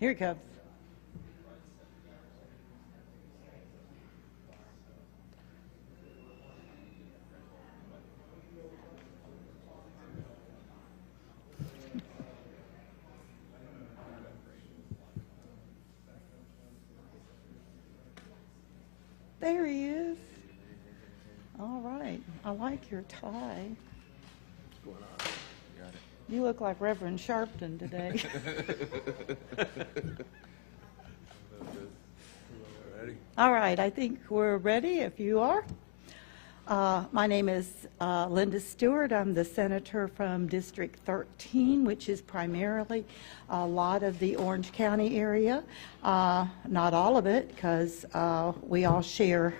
Here he comes. There he is. All right. I like your tie. What's going on? You got it. You look like Reverend Sharpton today. Ready? All right. I think we're ready if you are. My name is Linda Stewart. I'm the senator from District 13, which is primarily a lot of the Orange County area. Not all of it, because we all share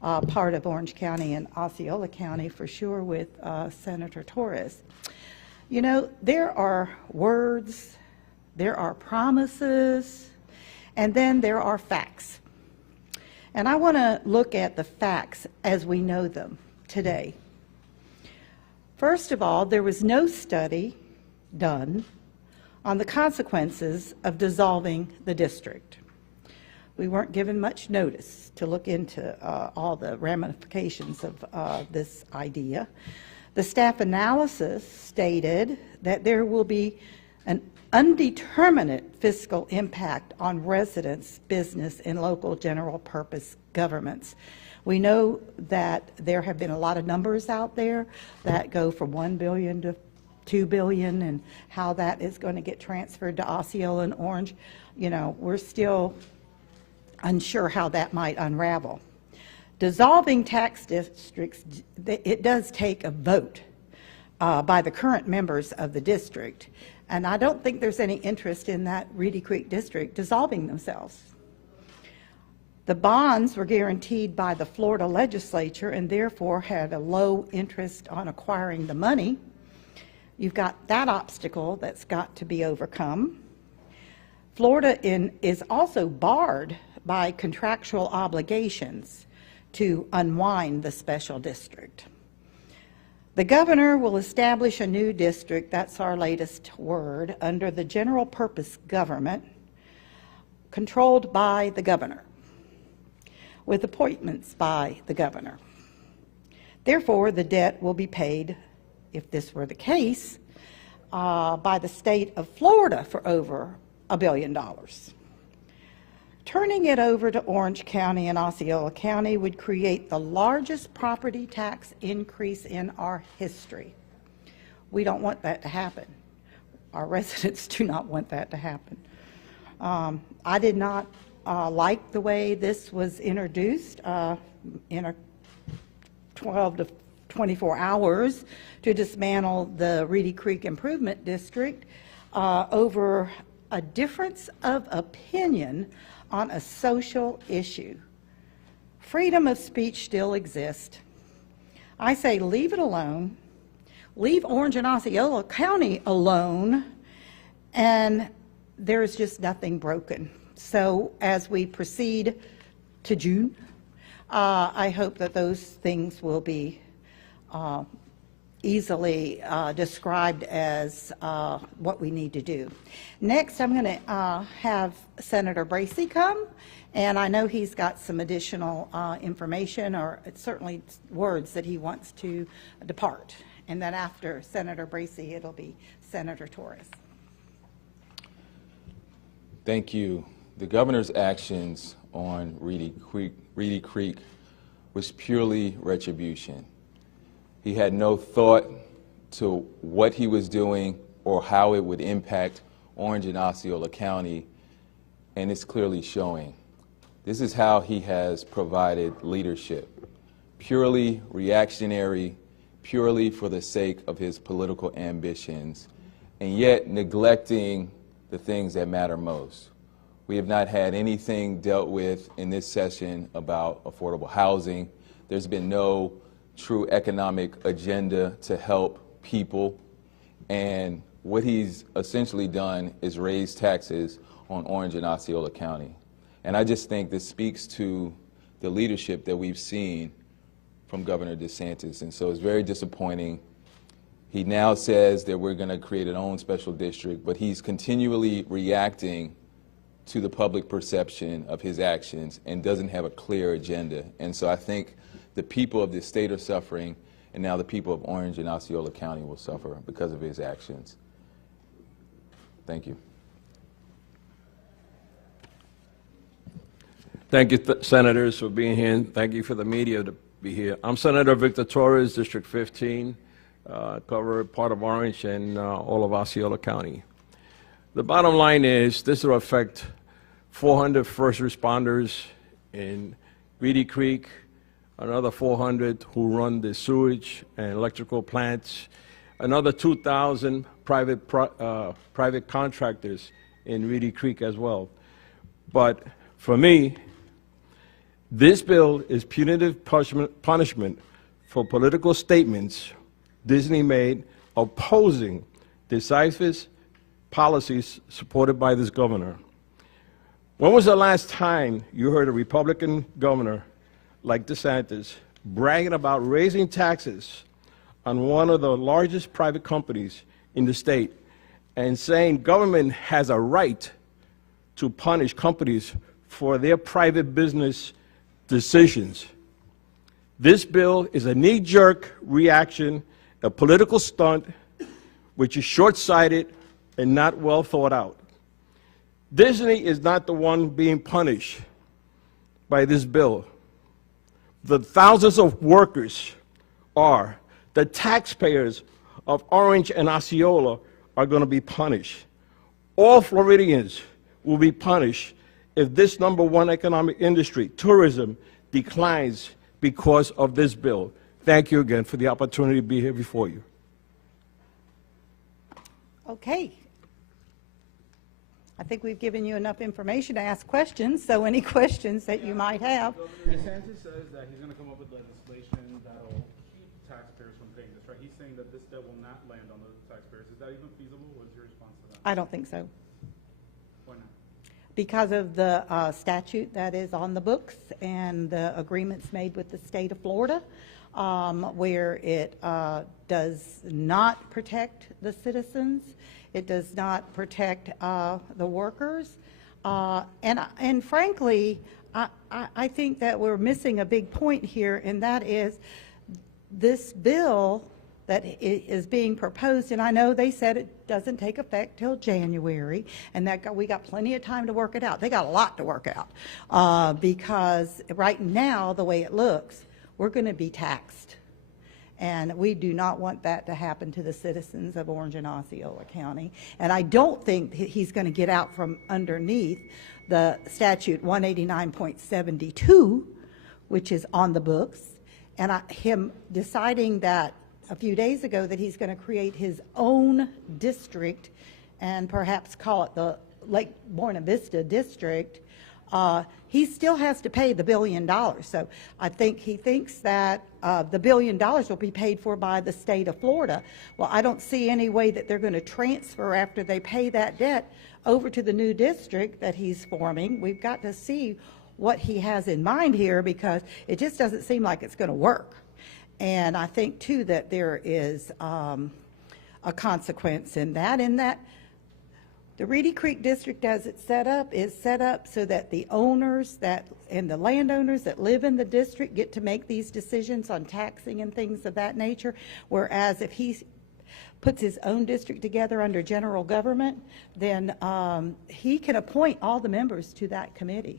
part of Orange County and Osceola County for sure with Senator Torres. You know, there are words, there are promises, and then there are facts. And I want to look at the facts as we know them today. First of all, there was no study done on the consequences of dissolving the district. We weren't given much notice to look into all the ramifications of this idea. The staff analysis stated that there will be an undeterminate fiscal impact on residents, business, and local general purpose governments. We know that there have been a lot of numbers out there that go from $1 billion to $2 billion, and how that is going to get transferred to Osceola and Orange. You know, we're still unsure how that might unravel. Dissolving tax districts, it does take a vote by the current members of the district. And I don't think there's any interest in that Reedy Creek district dissolving themselves. The bonds were guaranteed by the Florida legislature and therefore had a low interest on acquiring the money. You've got that obstacle that's got to be overcome. Florida is also barred by contractual obligations to unwind the special district. The governor will establish a new district, that's our latest word, under the general purpose government, controlled by the governor, with appointments by the governor. Therefore, the debt will be paid, if this were the case, by the state of Florida for over $1 billion. Turning it over to Orange County and Osceola County would create the largest property tax increase in our history. We don't want that to happen. Our residents do not want that to happen. I did not like the way this was introduced in a 12 to 24 hours to dismantle the Reedy Creek Improvement District over a difference of opinion on a social issue. Freedom of speech still exists. I say leave it alone, leave Orange and Osceola County alone, and there's just nothing broken. So as we proceed to June, I hope that those things will be easily described as what we need to do. Next, I'm going to have Senator Bracy come, and I know he's got some additional information, or certainly words that he wants to depart. And then after Senator Bracy, it'll be Senator Torres. Thank you. The governor's actions on Reedy Creek was purely retribution. He had no thought to what he was doing or how it would impact Orange and Osceola County, and it's clearly showing. This is how he has provided leadership, purely reactionary, purely for the sake of his political ambitions, and yet neglecting the things that matter most. We have not had anything dealt with in this session about affordable housing. There's been no true economic agenda to help people, and what he's essentially done is raise taxes on Orange and Osceola County. And I just think this speaks to the leadership that we've seen from Governor DeSantis, and so it's very disappointing. He now says that we're going to create an own special district, but he's continually reacting to the public perception of his actions and doesn't have a clear agenda. And so I think the people of this state are suffering, and now the people of Orange and Osceola County will suffer because of his actions. Thank you. Thank you, Senators, for being here, and thank you for the media to be here. I'm Senator Victor Torres, District 15, cover part of Orange and all of Osceola County. The bottom line is this will affect 400 first responders in Reedy Creek, another 400 who run the sewage and electrical plants, another 2,000 private contractors in Reedy Creek as well. But for me, this bill is punitive punishment for political statements Disney made opposing decisive policies supported by this governor. When was the last time you heard a Republican governor like DeSantis bragging about raising taxes on one of the largest private companies in the state and saying government has a right to punish companies for their private business decisions? This bill is a knee-jerk reaction, a political stunt, which is short-sighted and not well thought out. Disney is not the one being punished by this bill. The thousands of workers are. The taxpayers of Orange and Osceola are going to be punished. All Floridians will be punished if this #1 economic industry, tourism, declines because of this bill. Thank you again for the opportunity to be here before you. Okay. I think we've given you enough information to ask questions, so any questions that you might have. Governor DeSantis says that he's going to come up with legislation that will keep taxpayers from paying this, right? He's saying that this debt will not land on the taxpayers. Is that even feasible? What's your response to that? I don't think so. Why not? Because of the statute that is on the books and the agreements made with the state of Florida, where it does not protect the citizens, it does not protect the workers, and frankly, I think that we're missing a big point here, and that is this bill that is being proposed, and I know they said it doesn't take effect till January, and that we got plenty of time to work it out. They got a lot to work out, because right now, the way it looks, we're going to be taxed. And we do not want that to happen to the citizens of Orange and Osceola County. And I don't think he's going to get out from underneath the statute 189.72, which is on the books, and him deciding that a few days ago that he's going to create his own district and perhaps call it the Lake Buena Vista District. He still has to pay the $1 billion. So I think he thinks that the $1 billion will be paid for by the state of Florida. Well, I don't see any way that they're going to transfer after they pay that debt over to the new district that he's forming. We've got to see what he has in mind here, because it just doesn't seem like it's going to work. And I think, too, that there is a consequence in that the Reedy Creek District, as it's set up, is set up so that the owners and the landowners that live in the district get to make these decisions on taxing and things of that nature, whereas if he puts his own district together under general government, then he can appoint all the members to that committee.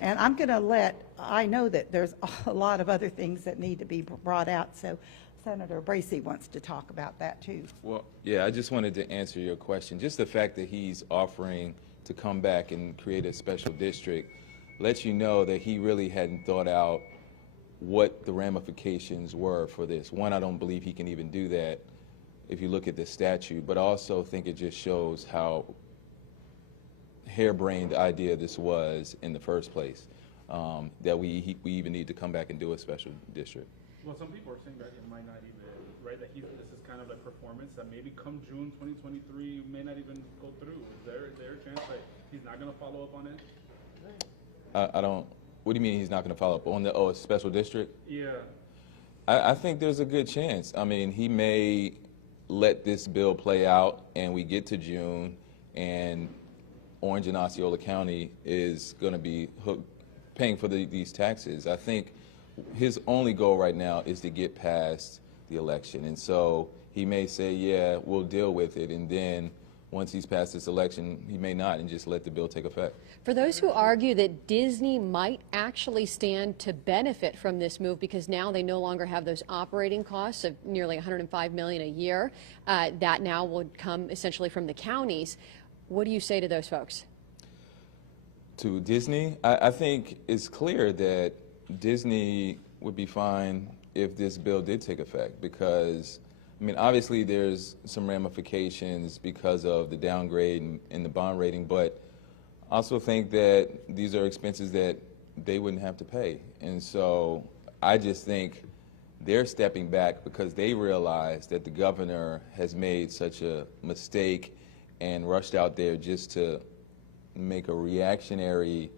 And I'm going to I know that there's a lot of other things that need to be brought out, so Senator Bracey wants to talk about that too. Well, yeah, I just wanted to answer your question. Just the fact that he's offering to come back and create a special district lets you know that he really hadn't thought out what the ramifications were for this. One, I don't believe he can even do that if you look at the statute, but I also think it just shows how harebrained idea this was in the first place, that we even need to come back and do a special district. Well, some people are saying that it might not even, right, that this is kind of like performance, that maybe come June 2023 may not even go through. Is there a chance that he's not going to follow up on it? I don't, what do you mean he's not going to follow up on the special district? Yeah. I think there's a good chance. I mean, he may let this bill play out and we get to June and Orange and Osceola County is going to be paying for these taxes. I think his only goal right now is to get past the election. And so he may say, yeah, we'll deal with it, and then once he's passed this election, he may not, and just let the bill take effect. For those who argue that Disney might actually stand to benefit from this move because now they no longer have those operating costs of nearly $105 million a year, that now would come essentially from the counties, what do you say to those folks? To Disney, I think it's clear that Disney would be fine if this bill did take effect, because I mean, obviously there's some ramifications because of the downgrade in the bond rating, but I also think that these are expenses that they wouldn't have to pay. And so I just think they're stepping back because they realize that the governor has made such a mistake and rushed out there just to make a reactionary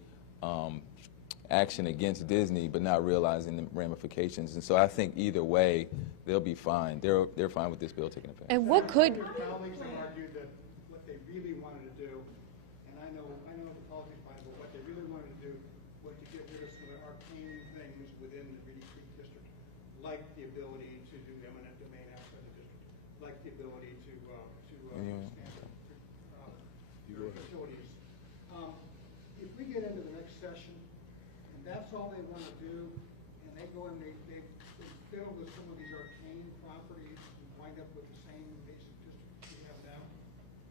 action against Disney, but not realizing the ramifications. And so I think either way, they'll be fine. They're fine with this bill taking effect. And what could... Your colleagues have argued that what they really wanted to do, and I know the politics behind it, but what they really wanted to do was to get rid of some of the arcane things within the Reedy Creek District, like the ability to do eminent domain outside the district, like the ability to expand your facilities. If we get into the next session, and that's all they want to do, and they go and they fill with some of these arcane properties and wind up with the same basic district we have now,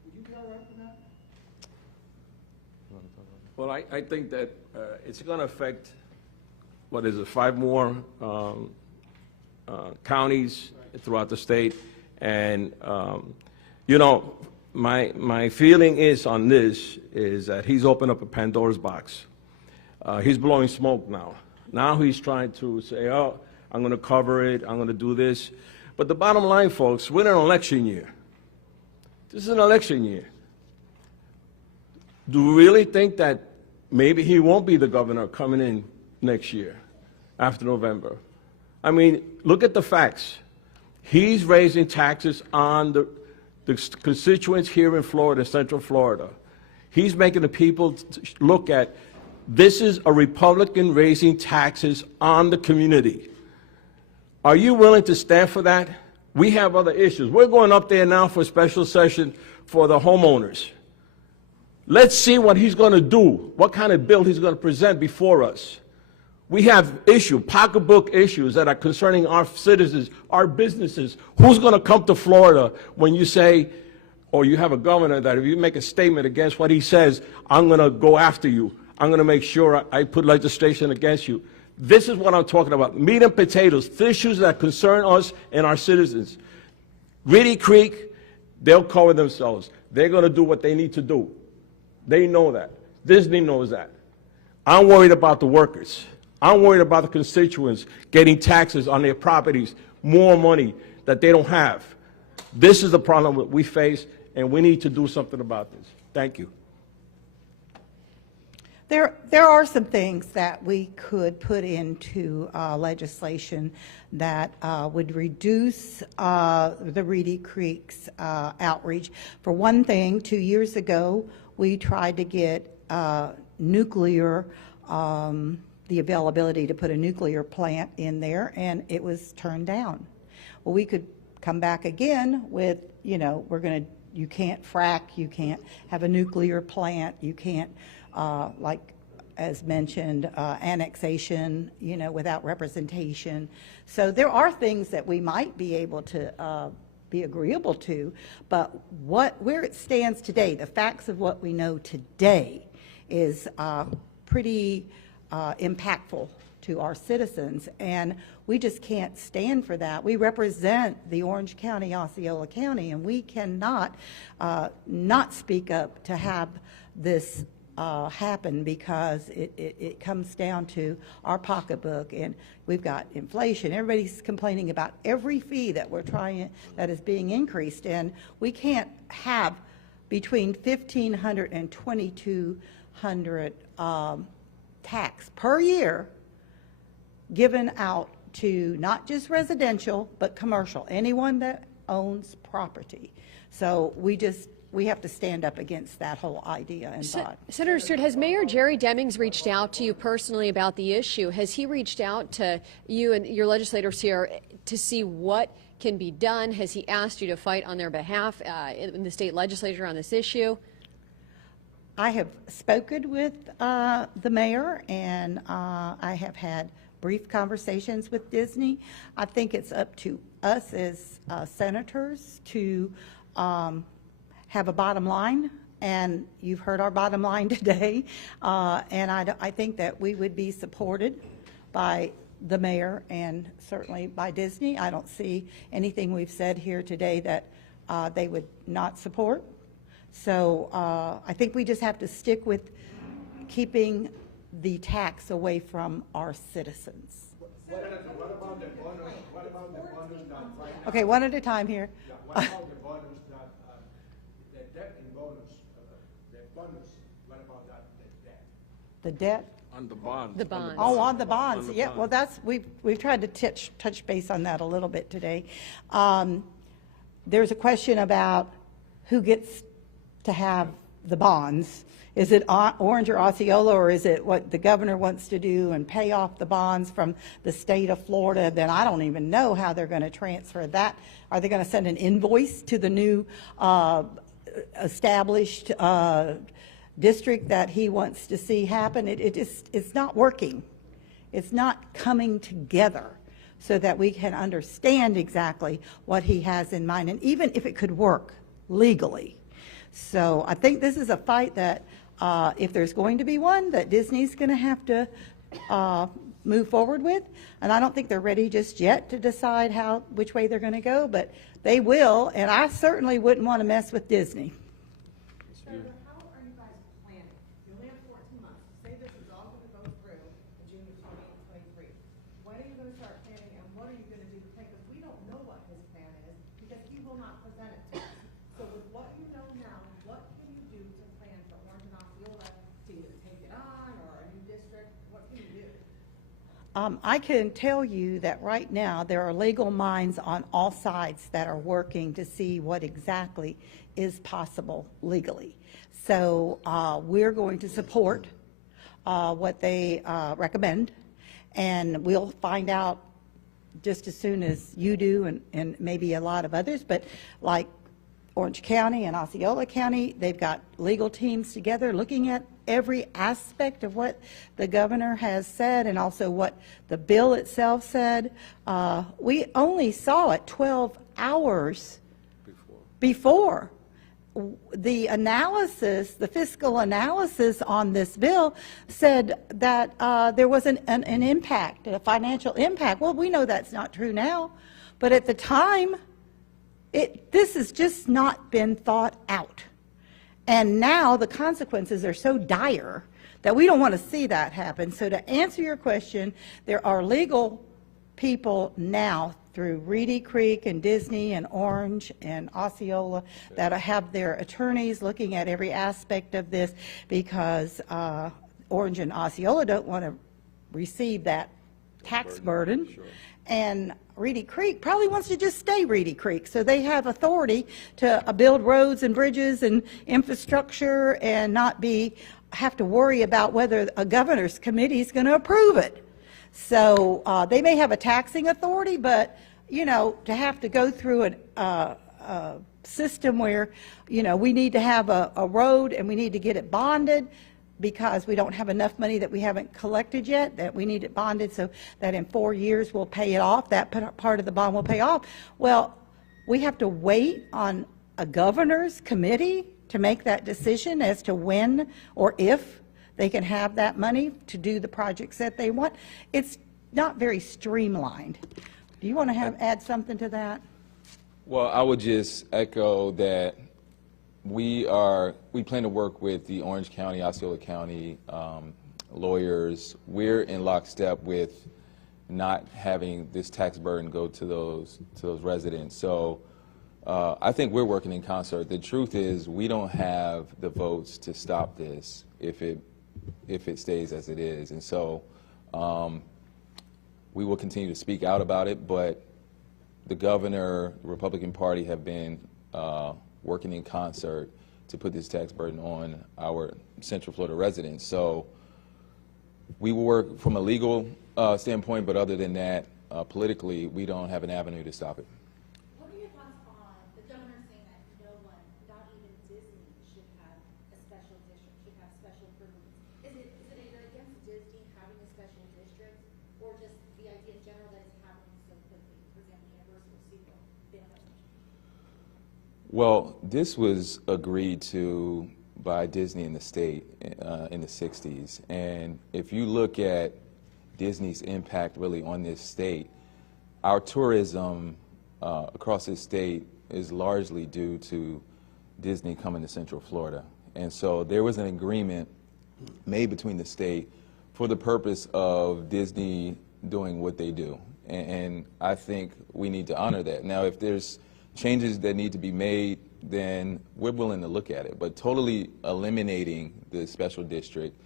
would you be all right with that? Well, I think that it's going to affect, what is it, 5 more counties throughout the state. And, you know, my feeling is on this is that he's opened up a Pandora's box. He's blowing smoke now. Now he's trying to say, oh, I'm going to cover it, I'm going to do this. But the bottom line, folks, we're in an election year. This is an election year. Do we really think that maybe he won't be the governor coming in next year, after November? I mean, look at the facts. He's raising taxes on the constituents here in Florida, Central Florida. He's making the people look at, this is a Republican raising taxes on the community. Are you willing to stand for that? We have other issues. We're going up there now for a special session for the homeowners. Let's see what he's going to do, what kind of bill he's going to present before us. We have pocketbook issues that are concerning our citizens, our businesses. Who's going to come to Florida when you say, or you have a governor that if you make a statement against what he says, I'm going to go after you. I'm going to make sure I put legislation against you. This is what I'm talking about, meat and potatoes, issues that concern us and our citizens. Reedy Creek, they'll cover themselves. They're going to do what they need to do. They know that. Disney knows that. I'm worried about the workers. I'm worried about the constituents getting taxes on their properties, more money that they don't have. This is the problem that we face, and we need to do something about this. Thank you. There are some things that we could put into legislation that would reduce the Reedy Creek's outreach. For one thing, 2 years ago, we tried to get nuclear, the availability to put a nuclear plant in there, and it was turned down. Well, we could come back again with, you know, you can't frack, you can't have a nuclear plant, you can't, like as mentioned, annexation, you know, without representation. So there are things that we might be able to be agreeable to, but where it stands today, the facts of what we know today is pretty impactful to our citizens, and we just can't stand for that. We represent the Orange County, Osceola County, and we cannot not speak up to have this happen, because it comes down to our pocketbook, and we've got inflation. Everybody's complaining about every fee that that is being increased, and we can't have between $1,500 and $2,200 tax per year given out to not just residential but commercial, anyone that owns property. So we just we have to stand up against that whole idea and thought. Senator Stewart, has Mayor Jerry Demings reached out to you personally about the issue? Has he reached out to you and your legislators here to see what can be done? Has he asked you to fight on their behalf in the state legislature on this issue? I have spoken with the mayor, and I have had brief conversations with Disney. I think it's up to us as senators to have a bottom line, and you've heard our bottom line today, and I think that we would be supported by the mayor and certainly by Disney. I don't see anything we've said here today that they would not support. So I think we just have to stick with keeping the tax away from our citizens. What about the bonus? What about the bonus that right now? Okay, one at a time here. Yeah, what about the bonus that, the debt and bonus, the bonus, what about that, the debt? The debt. On the bonds. The bonds. Oh, on the bonds. On the Yeah, bonds. well, that's, we've tried to touch base on that a little bit today. There's a question about who gets to have the bonds. Is it Orange or Osceola, or is it what the governor wants to do and pay off the bonds from the state of Florida? Then I don't even know how they're going to transfer that. Are they going to send an invoice to the new established district that he wants to see happen? It's not working. It's not coming together so that we can understand exactly what he has in mind, and even if it could work legally. So I think this is a fight that if there's going to be one, that Disney's going to have to move forward with. And I don't think they're ready just yet to decide which way they're going to go, but they will, and I certainly wouldn't want to mess with Disney. Senator, how are you guys planning? You only have 14 months. Say this is all going to go through in June of 2023. When are you going to start planning, and what are you going to do to take? Because we don't know what his plan is, because he will not present it to us. So with what you know now, what can you do to plan for Orange and Osceola to either take it on or a new district? What can you do? I can tell you that right now there are legal minds on all sides that are working to see what exactly is possible legally. So we're going to support what they recommend, and we'll find out just as soon as you do, and maybe a lot of others. But like Orange County and Osceola County, they've got legal teams together looking at every aspect of what the governor has said and also what the bill itself said. We only saw it 12 hours before. The analysis, the fiscal analysis on this bill said that there was an impact, a financial impact. Well, we know that's not true now, but at the time, this has just not been thought out. And now the consequences are so dire that we don't want to see that happen. So to answer your question, there are legal people now through Reedy Creek and Disney and Orange and Osceola that have their attorneys looking at every aspect of this, because Orange and Osceola don't want to receive that tax burden. Sure. And Reedy Creek probably wants to just stay Reedy Creek, so they have authority to build roads and bridges and infrastructure and not have to worry about whether a governor's committee is going to approve it. So they may have a taxing authority, but you know, to have to go through a system where, you know, we need to have a road and we need to get it bonded because we don't have enough money that we haven't collected yet, that we need it bonded so that in 4 years we'll pay it off, that part of the bond will pay off. Well, we have to wait on a governor's committee to make that decision as to when or if they can have that money to do the projects that they want. It's not very streamlined. Do you want to add something to that? Well, I would just echo that we plan to work with the Orange County, Osceola County lawyers. We're in lockstep with not having this tax burden go to those residents. So I think we're working in concert. The truth is, we don't have the votes to stop this if it stays as it is, and so we will continue to speak out about it. But the governor, the Republican Party, have been working in concert to put this tax burden on our Central Florida residents. So we will work from a legal standpoint, but other than that, politically, we don't have an avenue to stop it. What are your thoughts on the governor saying that no one, not even Disney, should have a special district, should have special privileges? Is it against Disney having a special district, or just the idea in general that it's happening so quickly? For example, Universal, Feasible, they don't have special. Well, this was agreed to by Disney and the state in the 60s. And if you look at Disney's impact really on this state, our tourism across this state is largely due to Disney coming to Central Florida. And so there was an agreement made between the state for the purpose of Disney doing what they do. And I think we need to honor that. Now, if there's changes that need to be made, then we're willing to look at it. But totally eliminating the special district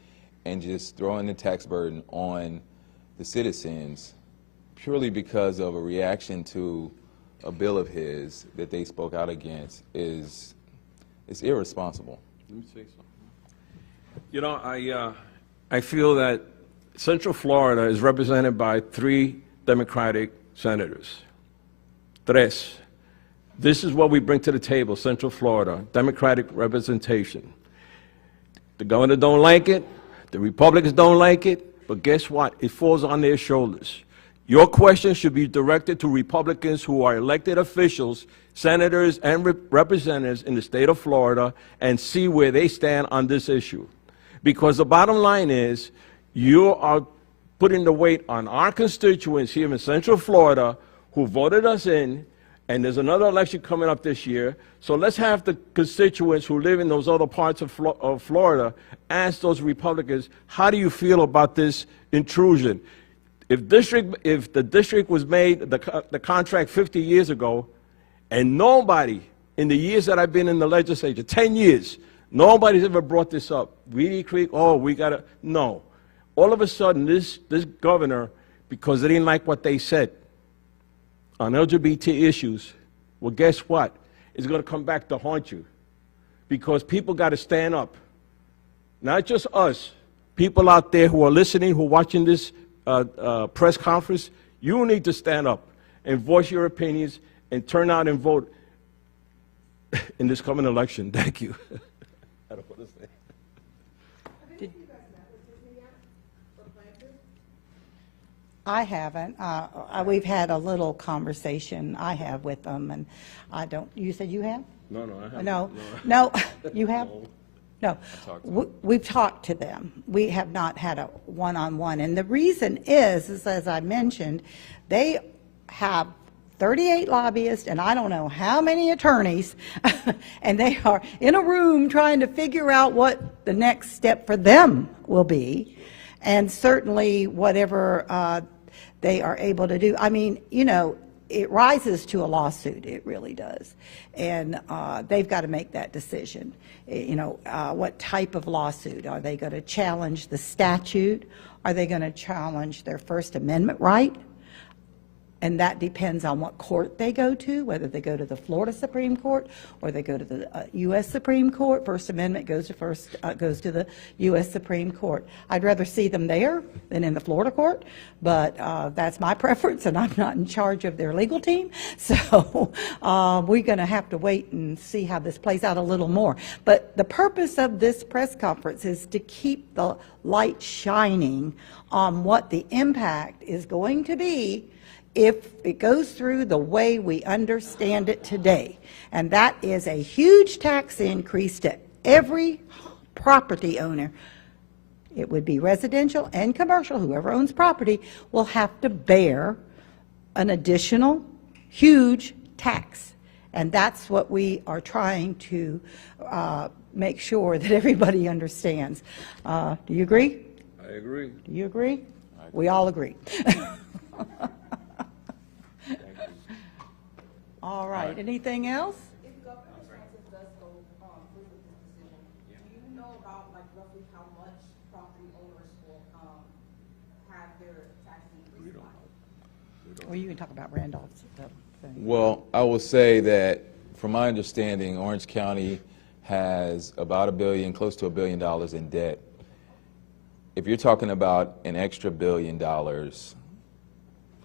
and just throwing the tax burden on the citizens purely because of a reaction to a bill of his that they spoke out against is irresponsible. Let me say something. You know, I feel that Central Florida is represented by 3 Democratic senators. Tres. This is what we bring to the table, Central Florida, Democratic representation. The governor don't like it, the Republicans don't like it, but guess what? It falls on their shoulders. Your question should be directed to Republicans who are elected officials, senators and representatives in the state of Florida, and see where they stand on this issue. Because the bottom line is, you are putting the weight on our constituents here in Central Florida who voted us in, and there's another election coming up this year, so let's have the constituents who live in those other parts of Florida ask those Republicans, how do you feel about this intrusion? If the district was made, the contract 50 years ago, and nobody, in the years that I've been in the legislature, 10 years, nobody's ever brought this up. Reedy Creek, oh, we got to, no. All of a sudden, this governor, because they didn't like what they said on LGBT issues, well, guess what? It's going to come back to haunt you, because people got to stand up. Not just us, people out there who are listening, who are watching this press conference, you need to stand up and voice your opinions and turn out and vote in this coming election. Thank you. I don't want to say. I haven't. We've had a little conversation I have with them, and I don't, you said you have? No, I haven't. No, you have? No. We've talked to them. We have not had a one-on-one, and the reason is as I mentioned, they have 38 lobbyists and I don't know how many attorneys, and they are in a room trying to figure out what the next step for them will be, and certainly whatever they are able to do. I mean, you know, it rises to a lawsuit, it really does, and they've got to make that decision. You know, what type of lawsuit? Are they going to challenge the statute? Are they going to challenge their First Amendment right? And that depends on what court they go to, whether they go to the Florida Supreme Court or they go to the U.S. Supreme Court. First Amendment goes to the U.S. Supreme Court. I'd rather see them there than in the Florida court, but that's my preference, and I'm not in charge of their legal team. So we're going to have to wait and see how this plays out a little more. But the purpose of this press conference is to keep the light shining on what the impact is going to be if it goes through the way we understand it today. And that is a huge tax increase to every property owner. It would be residential and commercial. Whoever owns property will have to bear an additional huge tax. And that's what we are trying to make sure that everybody understands. Do you agree? I agree. Do you agree? We all agree. All right, anything else? If Governor DeSantis does go through with this decision, do you know about like roughly how much property owners will have their taxes increased by? Well, you can talk about Randolph's thing. Well, I will say that from my understanding, Orange County has about $1 billion, close to $1 billion in debt. If you're talking about an extra $1 billion,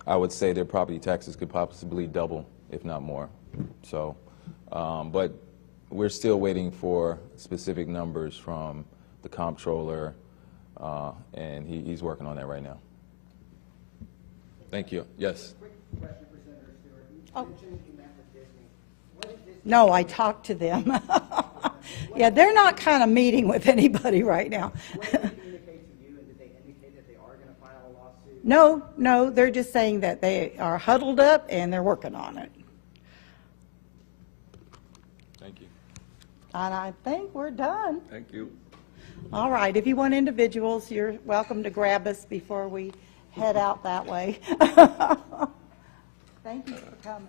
I would say their property taxes could possibly double, if not more. So, but we're still waiting for specific numbers from the comptroller, and he's working on that right now. Thank you. Yes. Quick question for Senator Stewart. You mentioned you met with Disney. What did Disney No, I talked to them. Yeah, they're not kind of meeting with anybody right now. what did they communicate to you, and did they indicate that they are going to file a lawsuit? No, they're just saying that they are huddled up and they're working on it. Thank you. And I think we're done. Thank you. All right, if you want individuals, you're welcome to grab us before we head out that way. Thank you for coming.